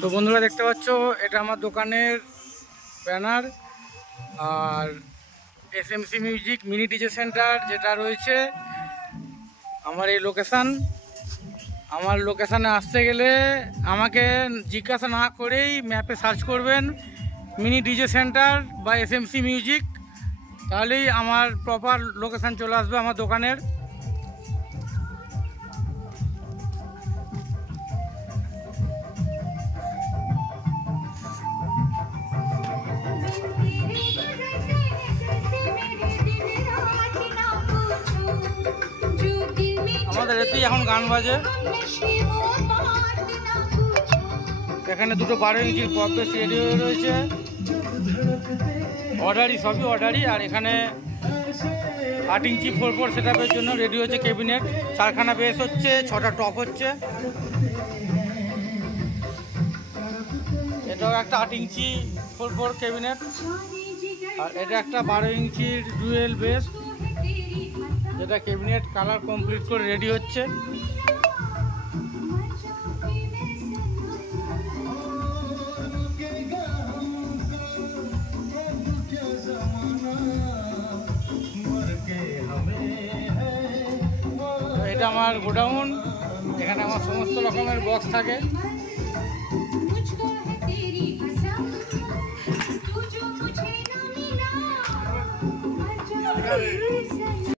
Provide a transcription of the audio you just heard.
তো বন্ধুরা দেখতে পাচ্ছ এটা আমার দোকানের ব্যানার আর SMC music mini DJ centre যেটা রয়েছে আমার এই আমার লোকেশানে আসতে গেলে আমাকে জিজ্ঞাসা না করেই ম্যাপে সার্চ করবেন মিনি ডিজে সেন্টার বা এসএমসি মিউজিক, তাহলেই আমার প্রপার লোকেশান চলে আসবে আমার দোকানের। আমাদের এতেই এখন গান বাজে। এখানে দুটো 12 ইঞ্চির পপবেস রেডিও রয়েছে, সবই অর্ডারই। আর এখানে 8 ইঞ্চি 4/4 সেটআপের জন্য রেডি হচ্ছে ক্যাবিনেট, 4খানা বেস হচ্ছে, 6টা টপ হচ্ছে। এটাও একটা 8 ইঞ্চি 4/4 ক্যাবিনেট, আর এটা একটা 12 ইঞ্চির ডুয়েল বেস, যেটা ক্যাবিনেট কালার কমপ্লিট করে রেডি হচ্ছে। এটা আমার গোডাউন, এখানে আমার সমস্ত রকমের বক্স থাকে।